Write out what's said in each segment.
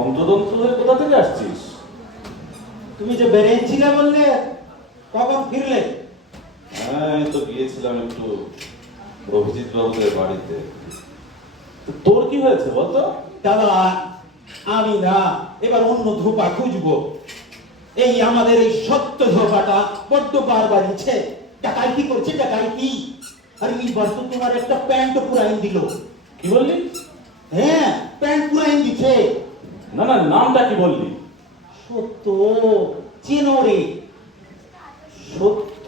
হন্তদন্ত হয়ে কোথা থেকে আসছিস? তুমি যে বেরিয়েছিলে বললে, কখন ফিরলে? হ্যাঁ, এই তো গিয়েছিলাম একটু অভিজিৎ বাবুদের বাড়িতে। তো তোর কি হয়েছে বলতো? দাদা, আমি না এবার অন্য ধোপা খুঁজবো। এই আমাদের এই সত্য ধোপাটা বড্ড বারবার ইচ্ছে ডাকাইতি করছে, ডাকাইতি। আর এইবার তো তোমার একটা প্যান্ট পুরাইন দিল। কি বললি? হ্যাঁ, প্যান্ট পুরাইন দিচ্ছে। না না, নামটা কি বললি? সত্য, চেনো রে? সত্য?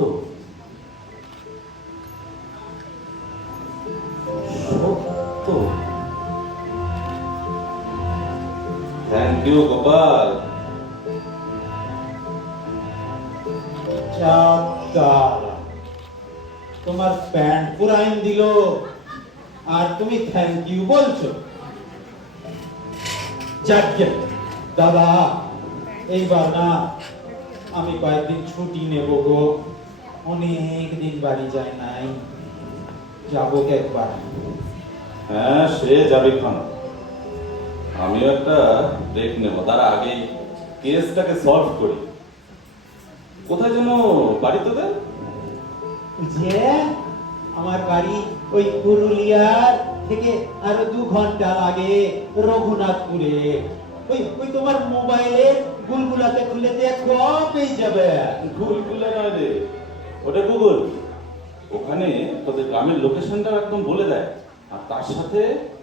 সত্য? Thank you Gopal. তোমার প্যান্ট পুরাইন দিল আর তুমি থ্যাংক ইউ বলছো? যাকে দাদা, এইবার না আমি কয়েকদিন ছুটি নেব গো। অনেক দিন বাড়ি যায় নাই, যাবো একবার। হ্যাঁ, সে যাবে খান। আমিও একটা ব্রেক নেব, তার আগেই কেসটাকে সলভ করি। কোথায় যেন বাড়ি তোদের? যে আমার বাড়ি ওই পুরুলিয়ার থেকে আরো 2 ঘন্টা লাগে, রঘুনাথপুরে। ওই ওই তোমার মোবাইলের গুলগুলাতে খুলে দেখো, পেয়ে যাবে। গুগল নয় রে, ওটা গুগল। ওখানে তোদের গ্রামের লোকেশনটা একদম বলে দেয়, আর তার সাথে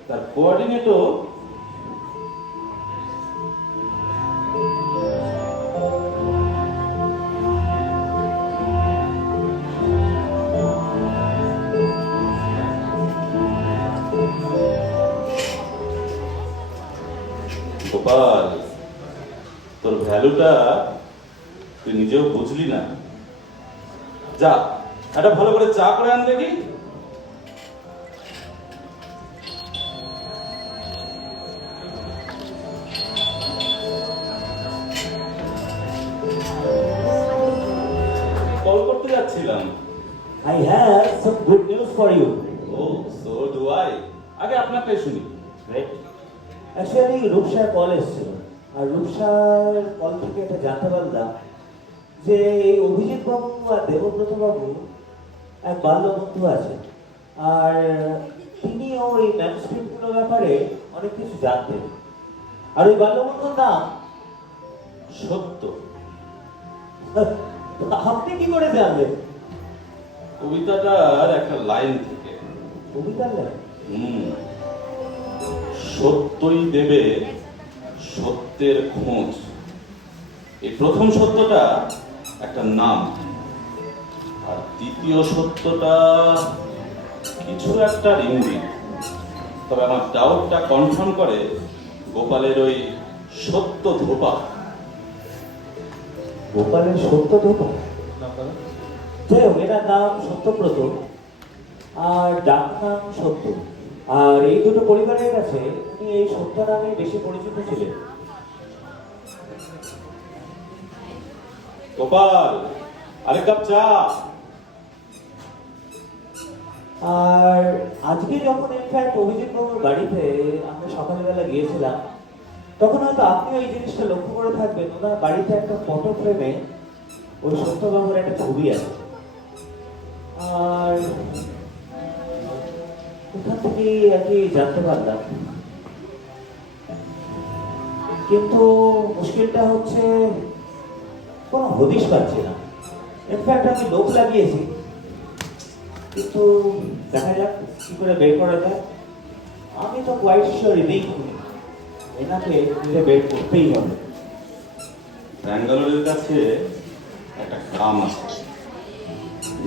তার কোঅর্ডিনেটও। গোপাল, তোর ভ্যালুটা তুই নিজেও বুঝলি না। যা, একটা ভালো করে চা করে আন দেখি। কল করতে যাচ্ছিলাম। I have some good news for you. ও, সো ডু আই। আগে আপনারটাই শুনি। Right? Actually, রূপসার কল এসেছিল, আর রূপসার কল থেকে এটা জানতে পারলাম যে এই অভিজিৎ বাবু আর দেবব্রত বাবু এক বাল্য বন্ধু আছে, আর তিনি ওই ম্যানুস্ক্রিপ্টগুলোর ব্যাপারে অনেক কিছু জানতেন। আর ওই বাল্য বন্ধুর নাম সত্য। আপনি কি করে জানলেন? কবিতাটার একটা লাইন থেকে। কবিতার নাম? সত্যই দেবে সত্যের খোঁজ। এই প্রথম সত্যটা একটা নাম, আর দ্বিতীয় সত্যটা কিছু একটা ইঙ্গিত। তবে আমার ডাউটটা কনফার্ম করে গোপালের ওই সত্য ধোপা। গোপালের সত্য ধোপা? যাই হোক, এটার নাম সত্যব্রত আর ডাক নাম সত্য। আর এই দুটো পরিবারের কাছে উনি এই সত্য নামে বেশি পরিচিত ছিলেন। গোপাল, আরেক কাপ চা। আর আজকে যখন ইনফ্যাক্ট অভিজিৎ বাবুর বাড়িতে আমরা সকালবেলা গিয়েছিলাম, তখন হয়তো আপনি ওই জিনিসটা লক্ষ্য করে থাকবেন, ওনার বাড়িতে একটা ফটো ফ্রেমে ওই সত্যবাবুর একটা ছবি আছে। আর ওখান থেকে আর কি জানতে পারলাম, কিন্তু মুশকিলটা হচ্ছে কোনো হদিশ পাচ্ছি না। ইনফ্যাক্ট আমি লোক লাগিয়েছি, কিন্তু দেখা যাক কি করে বের করা যায়। আমি তো কোয়াইট শিওর এদিকেই খুলি, এনাকে নিজে বের করতেই হবে। ব্যাঙ্গালোরের কাছে একটা গ্রাম আছে,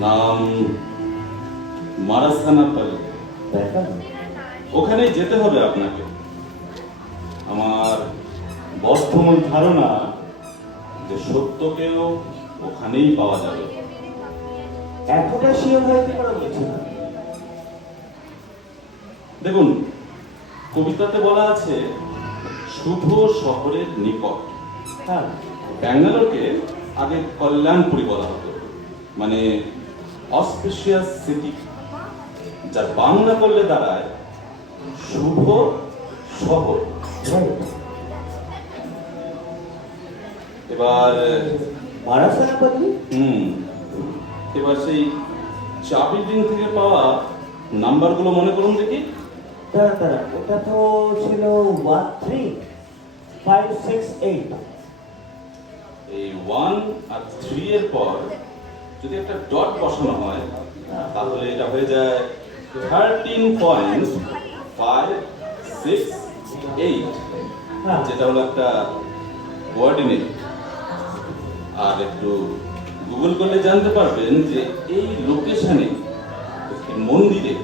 নাম মারাসানাপাল্লি। ওখানে যেতে হবে আপনাকে। আমার বদ্ধমূল ধারণা যে সত্যকেও ওখানেই পাওয়া যাবে। এতটা শিওর হয়ে কি করে বলছি না? দেখুন, কবিতাতে বলা আছে শুভ শহরের নিকট। হ্যাঁ, ব্যাঙ্গালোরকে আগে কল্যাণপুরি বলা হতো, মানে অসপিশিয়াস সিটি, যার বাংলা করলে দাঁড়ায় শুভ শহর। এবার মারাসানাপল্লী? এবার সেই চাবি রিং থেকে পাওয়া নাম্বারগুলো মনে করুন দেখি। দাঁড়ান, ওটা তো ছিল 13568। এই 1 আর 3 এর পর যদি একটা ডট বসানো হয় তাহলে এটা হয়ে যায় 13.568, হ্যাঁ। যেটা হলো একটা কোঅর্ডিনেট। আর একটু গুগল করলে জানতে পারবেন যে এই লোকেশনে একটি মন্দিরে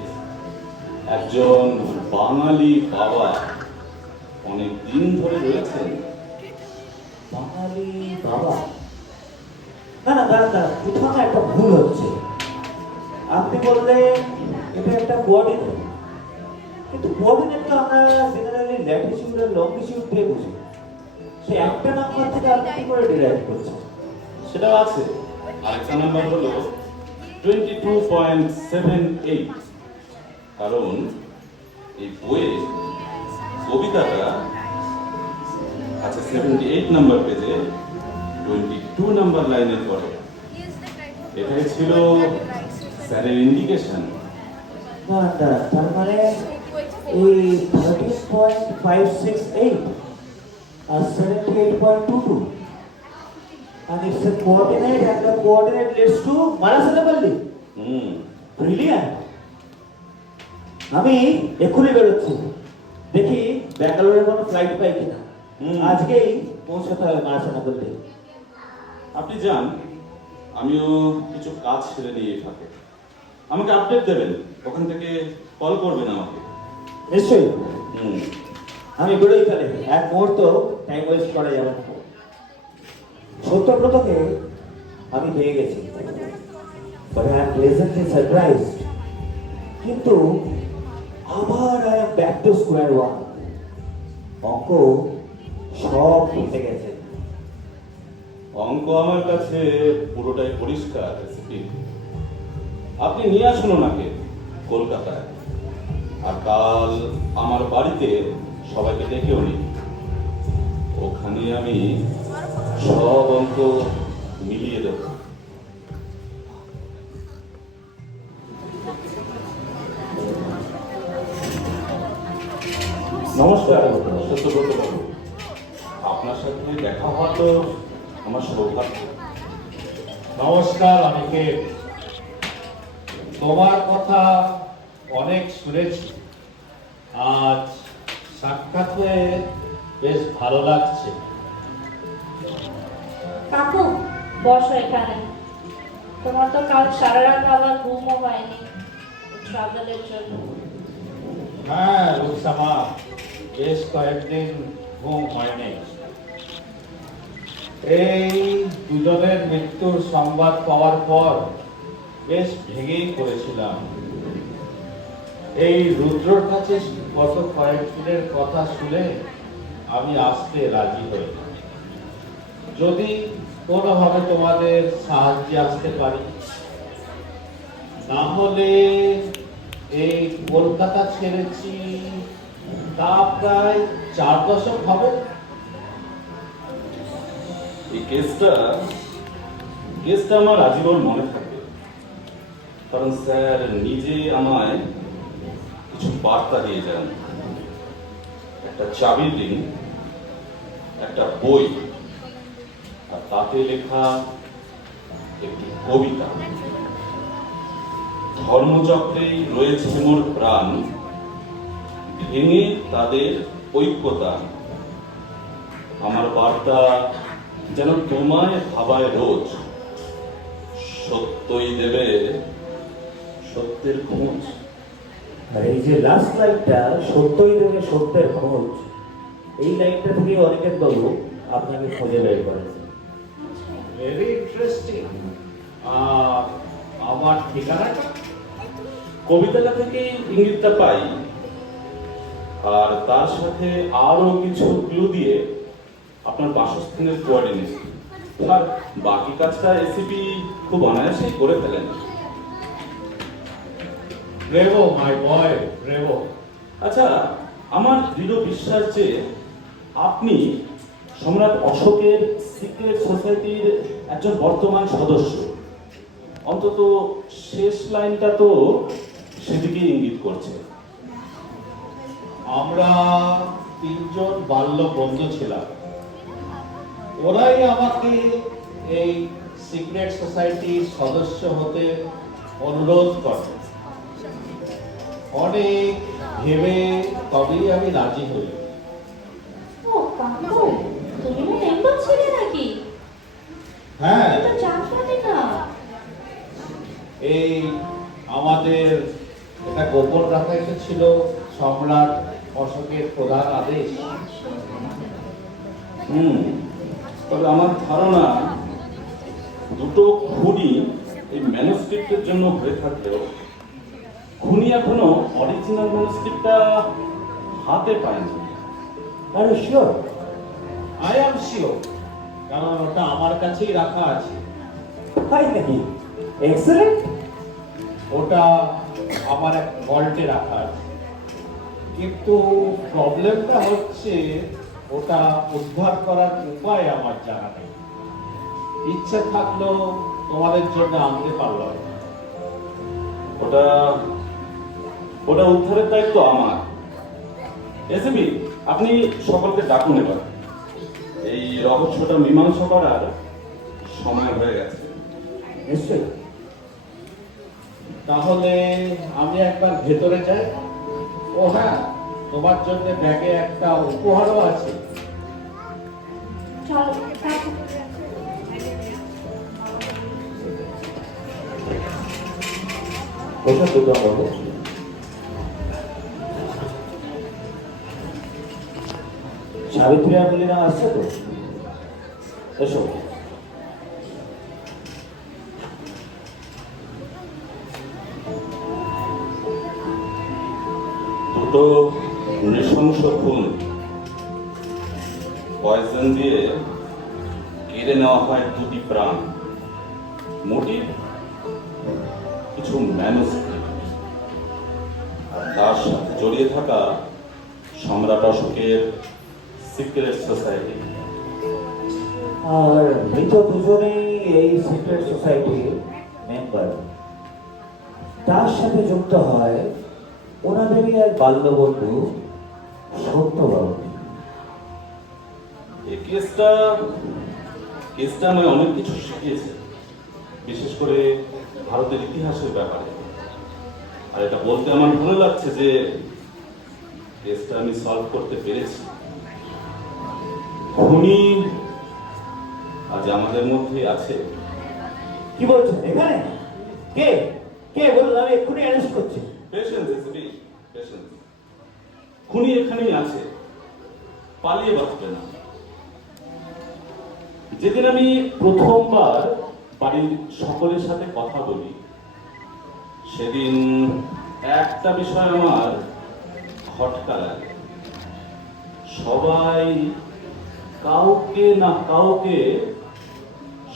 একজন বাঙালি বাবা অনেক দিন ধরে রয়েছেন। বাঙালি বাবা? দাঁড়ান, কোথাও না একটা ভুল হচ্ছে। আপনি বললেন এটা একটা কোঅর্ডিনেট, কিন্তু কোঅর্ডিনেট তো আমরা জেনারেলি ল্যাটিটিউড আর লংগিটিউড দিয়ে বুঝি। সে একটা নাম্বার থেকে আপনি কি করে ডিরাইভ করছেন? সেটাও আছে। আরেকটা নাম্বার হলো 22.78, কারণ এই বইয়ে কবিতাটা আছে 78 নাম্বার পেজে 22 নাম্বার লাইনের পরে। এটাই ছিল স্যারের ইন্ডিকেশন। দাঁড়ান, তার মানে ওই 13.568 আর 78.22, and it's a coordinate, and the coordinate leads to Marasanapalli. Brilliant! আমি এক্ষুনি বেরোচ্ছি, দেখি ব্যাঙ্গালোরের কোনো ফ্লাইট পাই কিনা। আজকেই পৌঁছাতে হবে মারাসানাপল্লি। আপনি যান, আমিও কিছু কাজ ছেড়ে দিয়ে থাকে। আমাকে আপডেট দেবেন, ওখান থেকে কল করবেন আমাকে। নিশ্চয়ই, আমি বেরোই তাহলে। এক মুহূর্ত টাইম ওয়েস্ট করা যাবে না। সত্যব্রতকে আমি পেয়ে গেছি, but I am pleasantly surprised. কিন্তু আবার I am back to square one. অঙ্ক সব মিটে গেছে। অঙ্ক আমার কাছে পুরোটাই পরিষ্কার। এসপি, আপনি নিয়ে আসুন ওনাকে কলকাতায়, আর কাল আমার বাড়িতে সবাইকে ডেকেও নিন। ওখানে আমি সব অঙ্ক মিলিয়ে দেব। নমস্কার সত্যব্রত বাবু, আপনার সাথে দেখা হওয়া তো আমার সৌভাগ্য। নমস্কার অনিকেত, তোমার কথা অনেক শুনেছি। আজ সাক্ষাৎ হয়ে বেশ ভালো লাগছে। কাকু, বসো এখানে। তোমার তো কাল সারা রাত আবার ঘুমও হয়নি ট্রাভেলের জন্য। হ্যাঁ রুকসামা, বেশ কয়েকদিন ঘুম হয়নি। এই দুজনের মৃত্যুর সংবাদ পাওয়ার পর বেশ ভেঙেই পড়েছিলাম। এই রুদ্রর কাছে গত কয়েকদিনের কথা শুনে আমি আসতে রাজি হই। যদি কোনোভাবে তোমাদের সাহায্যে আসতে পারি, না হলে এই কলকাতা ছেড়েছি তা প্রায় 4 দশক হবে। এই কেসটা আমার আজীবন মনে থাকবে, কারণ স্যার নিজে আমায় কিছু বার্তা দিয়ে যান। একটা চাবির রিং, একটা বই, আর তাতে লেখা একটি কবিতা। ধর্মচক্রেই রয়েছে মোর প্রাণ, ভেঙে তাদের ঐক্যতা। আমার বার্তা যেন তোমায় ভাবায় রোজ, সত্যই দেবে সত্যের খোঁজ। আর এই যে লাস্ট লাইনটা, সত্যই দেবে সত্যের খোঁজ, এই লাইনটা থেকে অনিকেত বাবু আপনাকে খুঁজে বের করেন। Very interesting. আমার ঠিকানাটা? কবিতাটা থেকে ইঙ্গিতটা পাই, আর তার সাথে আরো কিছু ক্লু দিয়ে আপনার বাসস্থানের কোঅর্ডিনেট, আর বাকি কাজটা এসিপি খুব অনায়াসেই করে ফেলেন। ব্রেভো মাই বয়, ব্রেভো। আচ্ছা, আমার দৃঢ় বিশ্বাস যে আপনি সম্রাট অশোকের সিক্রেট সোসাইটির একজন বর্তমান সদস্য। অন্তত শেষ লাইনটা তো সেদিকে ইঙ্গিত করছে। আমরা তিনজন বাল্য বন্ধু ছিলাম। ওরাই আমাকে এই সিক্রেট সোসাইটির সদস্য হতে অনুরোধ করে। অনেক ভেবে তবেই আমি রাজি হই। ও কাকু, তুমি না মেম্বার ছিলে নাকি? হ্যাঁ, আমি তো জানতামই না। এই আমাদের এটা গোপন রাখা এসেছিল সম্রাট অশোকের প্রধান আদেশ। তবে আমার ধারণা দুটো খুনি এই ম্যানুস্ক্রিপ্টের জন্য হয়ে থাকলেও খুনি এখনো অরিজিনাল ম্যানুস্ক্রিপ্টটা হাতে পায়নি। আরে শিওর? আই এম শিওর, কারণ ওটা আমার কাছেই রাখা আছে। তাই নাকি? এক্সেলেন্ট। ওটা আমার এক ভল্টে রাখা আছে, কিন্তু প্রবলেমটা হচ্ছে ওটা উদ্ধার করার উপায় আমার জানা নেই। ইচ্ছে থাকলেও তোমাদের জন্য আনতে পারলাম না। ওটা ওটা উদ্ধারের দায়িত্ব আমার। এসিপি, আপনি সকলকে ডাকুন এবার। এই রহস্যটা মীমাংসা করার সময় হয়ে গেছে। নিশ্চয়ই। তাহলে আমি একবার ভেতরে যাই। ও হ্যাঁ, তোমার জন্য ব্যাগে একটা উপহারও আছে। চলো কাকু। কোথায় দুটো বলো? সাবিত্রী আর মলিনা আসছে তো? এসো। দুটো নৃশংস খুন, পয়জন দিয়ে কেড়ে নেওয়া হয় দুটি প্রাণ। মোটিভ কিছু ম্যানুস্ক্রিপ্ট, আর তার সাথে জড়িয়ে থাকা সম্রাট অশোকের সিক্রেট সোসাইটি। আর মৃত দুজনেই এই সিক্রেট সোসাইটির মেম্বার। তার সাথে যুক্ত হয় ওনাদেরই এক বাল্যবন্ধু সত্যবাবু। এই কেসটা আমায় অনেক কিছু শিখিয়েছে, বিশেষ করে ভারতের ইতিহাসের ব্যাপারে। আর এটা বলতে আমার ভালো লাগছে যে কেসটা আমি সলভ করতে পেরেছি। খুনি আজ আমাদের মধ্যে আছে। কি বলছো? এখানে কে কে বলুন, আমি এক্ষুনি অ্যারেস্ট করছি। Patience SP, patience. খুনি এখানেই আছে, পালিয়ে বাঁচবে না। যেদিন আমি প্রথমবার বাড়ির সকলের সাথে কথা বলি, সেদিন একটা বিষয় আমার খটকা লাগে। সবাই কাউকে না কাউকে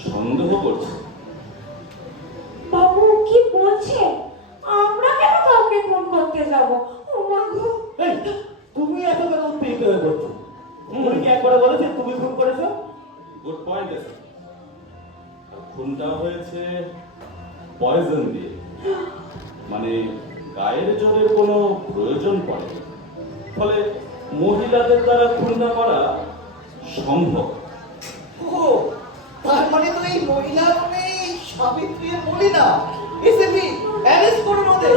সন্দেহ করছে। বাবু কি বলছে? আমরা কেন কাউকে ফোন করতে যাব? ও মা গো! এই, তুমি এত কেন উত্তেজিত হয়ে পড়ছো? উনি কি একবার বলেছে তুমি ফোন করেছো? গুড পয়েন্ট আছে। খুনটা হয়েছে পয়জন দিয়ে, মানে গায়ের জোরের কোনো প্রয়োজন পড়ে, ফলে মহিলাদের দ্বারা খুনটা করা সম্ভব। ও, তার মানে তো এই মহিলা মানে সাবিত্রী আর মলিনা। এসএবি অ্যারেস্ট করুন ওদের।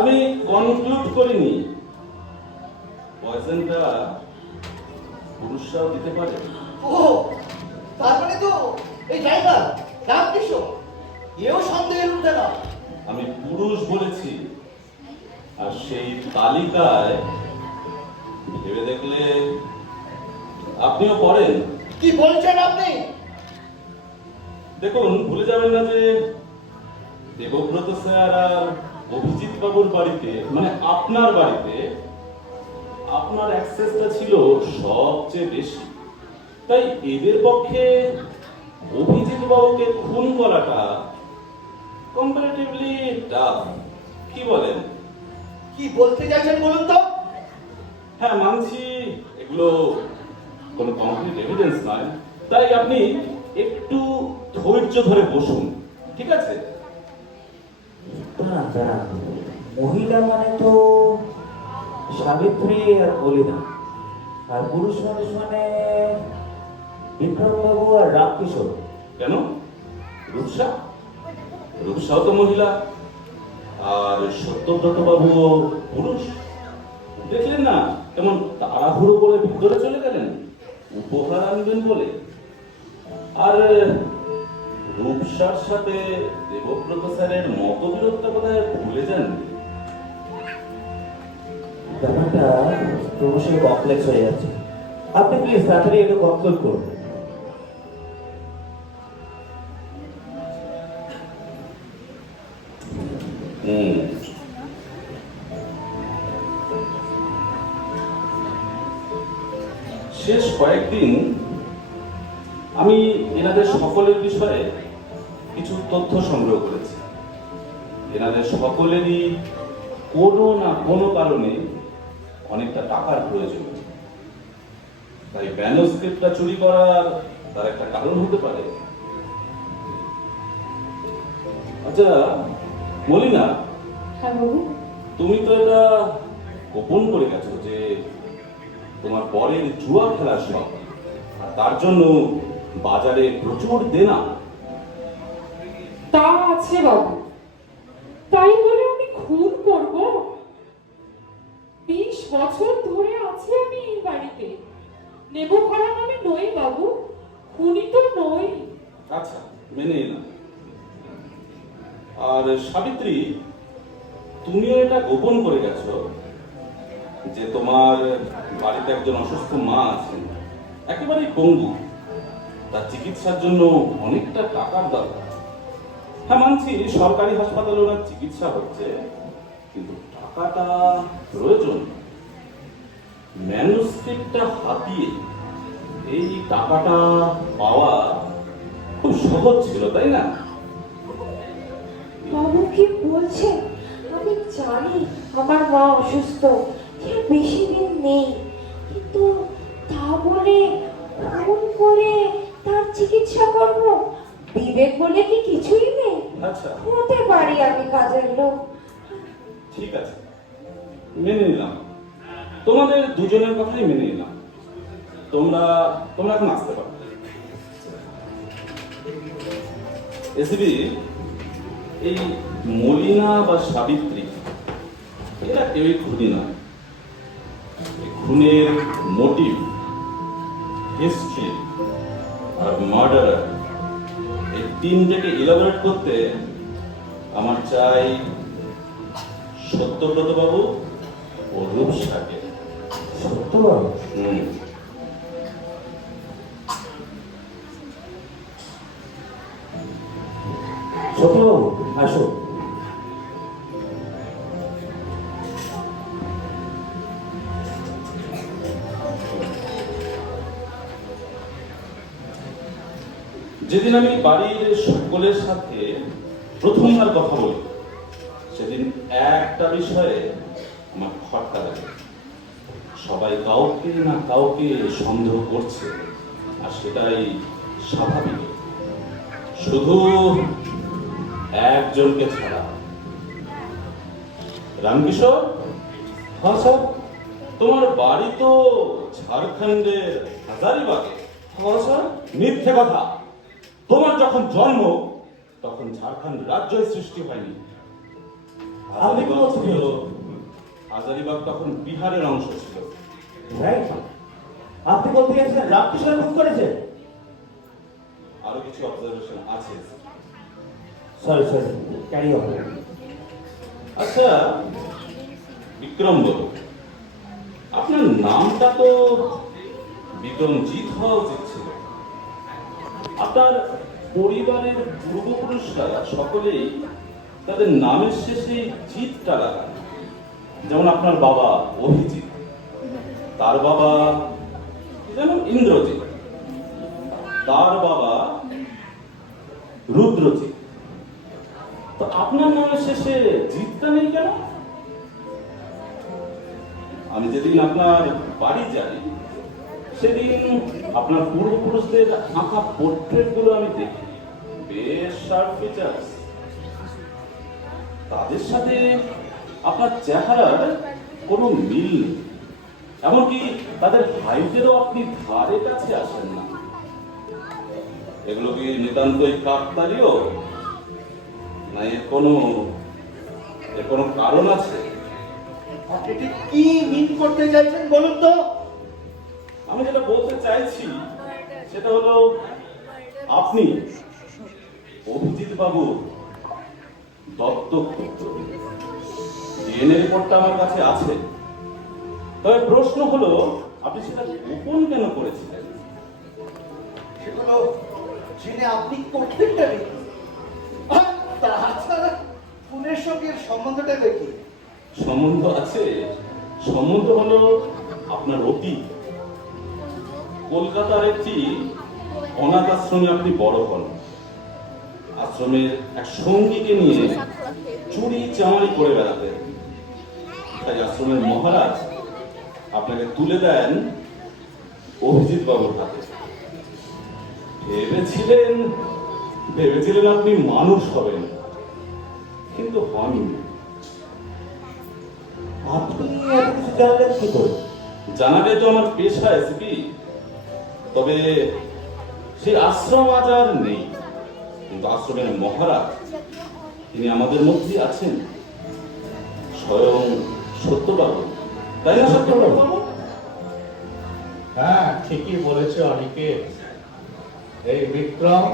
আমি কনক্লুড করিনি পয়জনটা পুরুষরাও দিতে পারে। ও, তার মানে তো এই ড্রাইভার রামকৃষ্ণ এও সন্দেহের উঠে না। আমি পুরুষ বলেছি, আর সেই তালিকায় ভেবে দেখলে আপনিও পড়েন। কি বলছেন আপনি? দেখুন, ভুলে যাবেন না যে দেবব্রত স্যার আর অভিজিৎ বাবুর বাড়িতে, মানে আপনার বাড়িতে, আপনার অ্যাক্সেসটা ছিল সবচেয়ে বেশি। তাই এদের পক্ষে অভিজিৎ বাবুকে খুন করাটা কম্পারেটিভলি টাফ। কি বলেন? কি বলতে চাইছেন বলুন তো? হ্যাঁ, মানছি এগুলো কোনো কংক্রিট এভিডেন্স নয়, তাই আপনি একটু ধৈর্য ধরে বসুন, ঠিক আছে? দাঁড়ান দাঁড়ান, মহিলা মানে তো সাবিত্রী আর মলিনা, আর পুরুষ মানুষ মানে বিক্রমবাবু আর রামকিশোর। কেন? রূপসা? রূপসাও তো মহিলা, আর সত্যব্রত বাবু পুরুষ। দেখলেন না কেমন তাড়াহুড়ো করে ভিতরে চলে গেলেন উপহার আনবেন বলে। আর রূপসার সাথে দেবব্রত স্যারের মতবিরোধটা বোধহয় ভুলে যান। ব্যাপারটা ক্রমশই কমপ্লেক্স হয়ে যাচ্ছে, আপনি প্লিজ তাড়াতাড়ি একটু কন্ট্রোল করুন। শেষ কয়েকদিন আমি এনাদের সকলের বিষয়ে কিছু তথ্য সংগ্রহ করেছি। এনাদের সকলেরই কোনো না কোনো কারণে অনেকটা টাকার প্রয়োজন, তাই ম্যানুস্ক্রিপ্টটা চুরি করার তার একটা কারণ হতে পারে। আচ্ছা মলিনা, হ্যাঁ বাবু। তুমি তো এটা গোপন করে গেছো যে তোমার পরের জুয়া খেলার শখ, আর তার জন্য বাজারে প্রচুর দেনা। তা আছে বাবু, তাই বলে আমি খুন করব? 20 বছর ধরে আছি আমি এই বাড়িতে, নেব খারাপ আমি নই বাবু, খুনি তো নই। আচ্ছা মেনে নিলাম। আর সাবিত্রী, তুমিও এটা গোপন করে গেছো যে তোমার বাড়িতে একজন অসুস্থ মা আছেন, একেবারেই পঙ্গু, তার চিকিৎসার জন্য অনেকটা টাকার দরকার। হ্যাঁ মানছি সরকারি হাসপাতালে ওনার চিকিৎসা হচ্ছে, কিন্তু টাকাটা প্রয়োজন। ম্যানুস্ক্রিপ্টটা হাতিয়ে এই টাকাটা পাওয়া খুব সহজ ছিল, তাই না? বাবু কি বলছেন? আমি জানি আমার মা অসুস্থ, সে বেশি দিন নেই, কিন্তু তা বলে খুন করে তার চিকিৎসা করব? বিবেক বলে কি কিছুই নেই? আচ্ছা হতে পারি আমি কাজের লোক। ঠিক আছে, মেনে নিলাম। তোমাদের দুজনের কথাই মেনে নিলাম। তোমরা তোমরা এখন আসতে পারো। এসবি, এই মলিনা বা সাবিত্রী এরা কেউই খুনি নয়। এই খুনের মোটিভ, হিস্ট্রি আর মার্ডারার, এই তিনটাকে ইলাবোরেট করতে আমার চাই সত্যব্রত বাবু ও রূপসাকে। সত্যবাবু, সত্যবাবু আসুন। যেদিন আমি বাড়ির সকলের সাথে প্রথমবার কথা বলি, সেদিন একটা বিষয়ে আমার খটকা লাগে। সবাই কাউকে না কাউকে সন্দেহ করছে, আর সেটাই স্বাভাবিক, শুধু একজনকে ছাড়া। রামকিশোর, হ্যাঁ স্যার। তোমার বাড়ি তো ঝাড়খণ্ডের হাজারিবাগে। হ্যাঁ স্যার। মিথ্যে কথা। তোমার যখন জন্ম তখন ঝাড়খণ্ড রাজ্যের সৃষ্টি হয়নি। আপনি কি বলছেন? হাজারিবাগ তখন বিহারের অংশ ছিল। রাইট। আপনি বলতে গেছেন রামকিশোর খুন করেছে? আরো কিছু অবজারভেশন আছে। Sorry sorry, carry on. আচ্ছা বিক্রম বলো, আপনার নামটা তো বিক্রমজিৎ হওয়া উচিত ছিল। আপনার পরিবারের পূর্বপুরুষরা সকলেই তাদের নামের শেষে জিতটা লাগান। যেমন আপনার বাবা অভিজিৎ, তার বাবা যেমন ইন্দ্রজিৎ, তার বাবা রুদ্রজিৎ। তো আপনার নামের শেষে জিতটা নেই কেন? আমি যেদিন আপনার বাড়ি যাই সেদিন আপনার পূর্বপুরুষদের আঁকা পোর্ট্রেট গুলো আমি দেখি, বেশ শার্প ফিচার্স। তাদের সাথে আপনার চেহারার কোনো মিল নেই। এমনকি তাদের হাইটেরও আপনি ধারে কাছে আসেন না। এগুলো কি নিতান্তই কাকতালীয়, না এর কোনো কারণ আছে? আপনি ঠিক কি মিন করতে চাইছেন বলুন তো? আমি যেটা বলতে চাইছি সেটা হলো, আপনি অভিজিৎ বাবু দত্তক পুত্র। ডিএনএ রিপোর্টটা আমার কাছে আছে। তবে প্রশ্ন হলো, আপনি সেটা গোপন কেন করেছিলেন? সেগুলো জেনে আপনি করতেন না নাকি? আর তাছাড়া খুনের সঙ্গে এর সম্বন্ধটা দেখি। সম্বন্ধ আছে। সম্বন্ধ হলো আপনার অতীত। কলকাতার একটি অনাথ আশ্রমে আপনি বড় হন। আশ্রমের এক সঙ্গীকে নিয়ে চুরি চামারি করে বেড়াতেন। তাই আশ্রমের মহারাজ আপনাকে তুলে দেন অভিজিৎ বাবুর হাতে। ভেবেছিলেন আপনি মানুষ হবেন, কিন্তু হননি। আপনি এত কিছু জানলেন কি করে? জানাটাই তো আমার পেশা এসপি। তবে সেই আশ্রম আজ আর নেই, কিন্তু আশ্রমের মহারাজ তিনি আমাদের মধ্যে আছেন, স্বয়ং সত্যবাবু। তাই না সত্যবাবু? হ্যাঁ, ঠিকই বলেছে অনিকেত। এই বিক্রম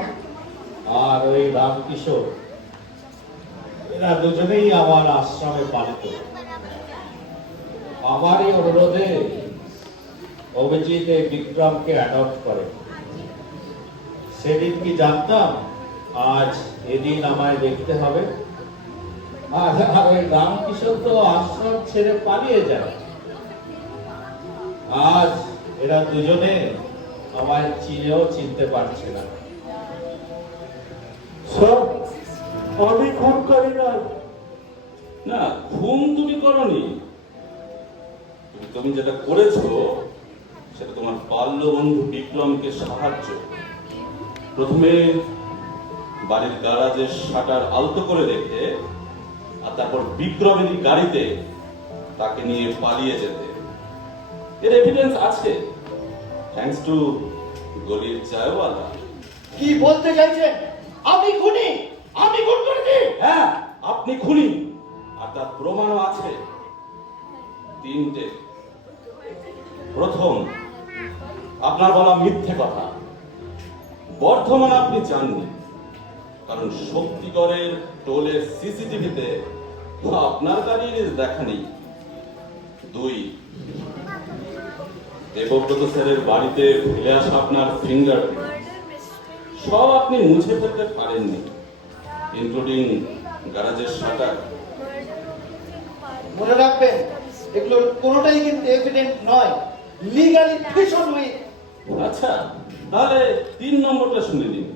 আর ওই রামকিশোর, এরা দুজনেই আমার আশ্রমে পালিত। আমারই অনুরোধে অভিজিৎ এই বিক্রমকে অ্যাডপ্ট করে। সেদিন কি জানতাম আজ এদিন আমায় দেখতে হবে। আর ওই রামকিশোর তো আশ্রম ছেড়ে পালিয়ে যায়। আজ এরা দুজনে আমায় চিনেও চিনতে পারছে না। সব আমি খুন করি না। না, খুন তুমি করনি। তুমি যেটা করেছো সেটা তোমার বাল্য বন্ধু বিক্রমকে সাহায্য। প্রথমে বাড়ির গ্যারাজের শাটার আলতো করে রেখে, আর তারপর বিক্রমেরই গাড়িতে তাকে নিয়ে পালিয়ে যেতে। এর এভিডেন্স আছে, থ্যাঙ্কস টু গলির চায়ওয়ালা। কি বলতে চাইছেন? আমি খুনি? আমি খুন করেছি? হ্যাঁ, আপনি খুনি, আর তার প্রমাণও আছে। 3টে। প্রথম, আপনার বলা মিথ্যে কথা। বর্ধমান আপনি যাননি, কারণ শক্তিগড়ের টোলের সিসিটিভিতে আপনার গাড়ির দেখা নেই। 2, দেবব্রত স্যারের বাড়িতে ফেলে আসা আপনার ফিঙ্গারপ্রিন্ট সব আপনি মুছে ফেলতে পারেননি, ইনক্লুডিং গ্যারাজের শাটার। মনে রাখবেন, এগুলোর কোনোটাই কিন্তু এভিডেন্ট নয়, লিগালি ভীষণ উইক। আচ্ছা, তাহলে 3 নম্বরটা শুনে নিন।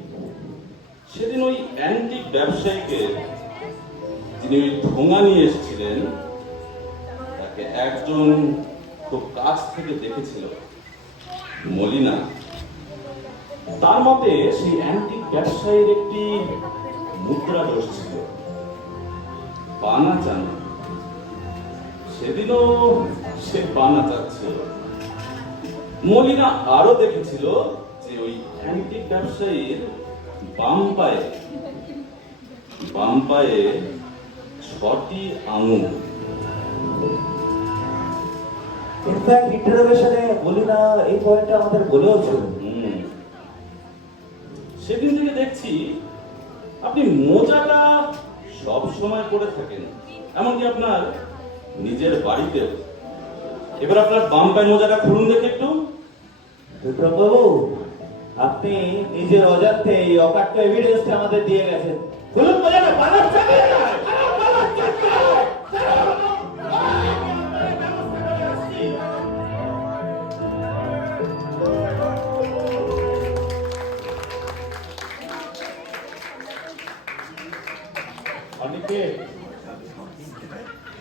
সেদিন ওই অ্যান্টিক ব্যবসায়ীকে যিনি ওই ঠোঙা নিয়ে এসেছিলেন, তাকে একজন খুব কাছ থেকে দেখেছিল, মলিনা। তার মতে সেই অ্যান্টিক ব্যবসায়ীর একটি মুদ্রা দোষ ছিল, পানা চানা। সেদিনও সে পানা চাচ্ছিল। মলিনা আরো দেখেছিল যে ওই অ্যান্টিক ব্যবসায়ীর বাম পায়ে 6টি আঙুল। ইনফ্যাক্ট ইন্টারোগেশনে বলি না, এই পয়েন্টটা আমাদের বলেও ছিল। সেদিন থেকে দেখছি আপনি মোজাটা সব সময় পরে থাকেন, এমনকি আপনার নিজের বাড়িতেও। এবার আপনার বাম পায়ের মোজাটা খুলুন দেখে একটু। বিক্রম বাবু, আপনি নিজের অজান্তে এই অকাট্য এভিডেন্সটা আমাদের দিয়ে গেছেন। বলুন মজাটা পালার চাকরি না। অনিকেত,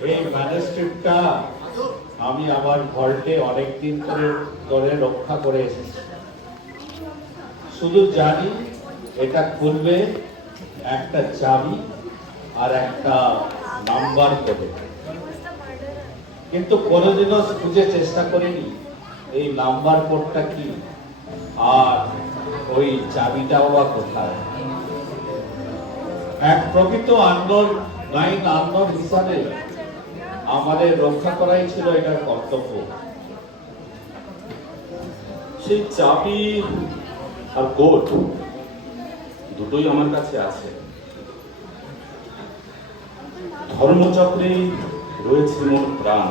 এই ম্যানুস্ক্রিপ্টটা আমি আমার ভল্টে অনেকদিন ধরে রক্ষা করে এসেছি। শুধু জানি এটা খুলবে একটা চাবি আর একটা নাম্বার করে, কিন্তু কোনোদিনও খুঁজে চেষ্টা করিনি এই নাম্বার কোডটা কি আর ওই চাবিটাও বা কোথায়। এক প্রকৃত আননোন হিসাবে আমাদের রক্ষা করাই ছিল এটার কর্তব্য। সেই চাবি আর কোড দুটোই আমার কাছে আছে। ধর্মচক্রে রয়েছে মোর প্রাণ।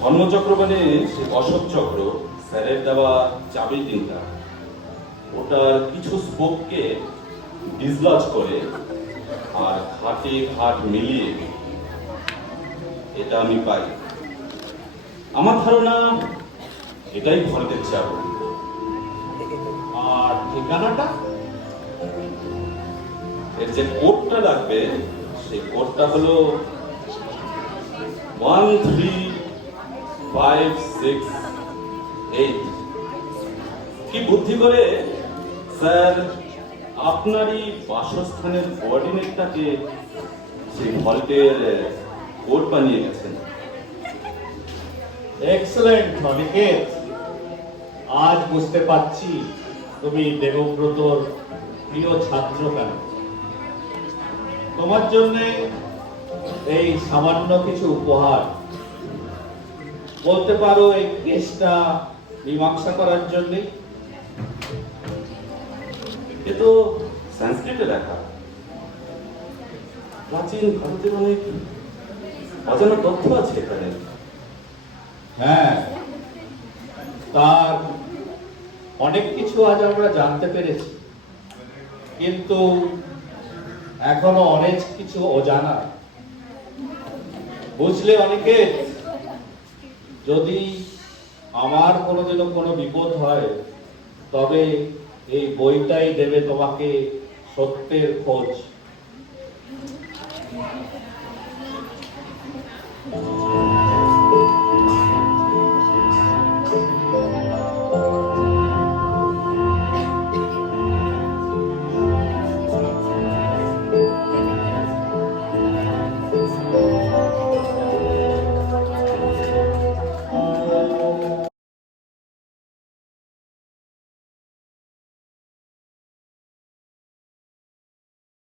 ধর্মচক্র মানে সে অশোক চক্র, স্যারের দেওয়া চাবি তিনটা, ওটার কিছু স্পোককে ডিসলজ করে আর ঘাটে ঘাট মিলিয়ে এটা আমি পাই। আমার ধারণা এটাই ভারতের চাবি। আর ঠিকানাটা? এর যে কোডটা লাগবে সেই কোডটা হলো 13568। কি বুদ্ধি করে স্যার আপনারই বাসস্থানের কোঅর্ডিনেটটাকে সেই ভল্টের কোড বানিয়ে গেছেন। এক্সেলেন্ট অনিকেত, আজ বুঝতে পারছি তুমি দেবব্রতর প্রিয় ছাত্র কেন। তোমার জন্য এই সামান্য কিছু উপহার, বলতে পারো এই কেসটা মীমাংসা করার জন্য। এ তো সংস্কৃতে লেখা। প্রাচীন ভারতের অনেক অজানা তথ্য আছে এখানে। হ্যাঁ, তার অনেক কিছু আজ আমরা জানতে পেরেছি, কিন্তু এখনো অনেক কিছু অজানা। বুঝলে অনেকে, যদি আমার কোনোদিনও কোনো বিপদ হয় তবে এই বইটাই দেবে তোমাকে সত্যের খোঁজ।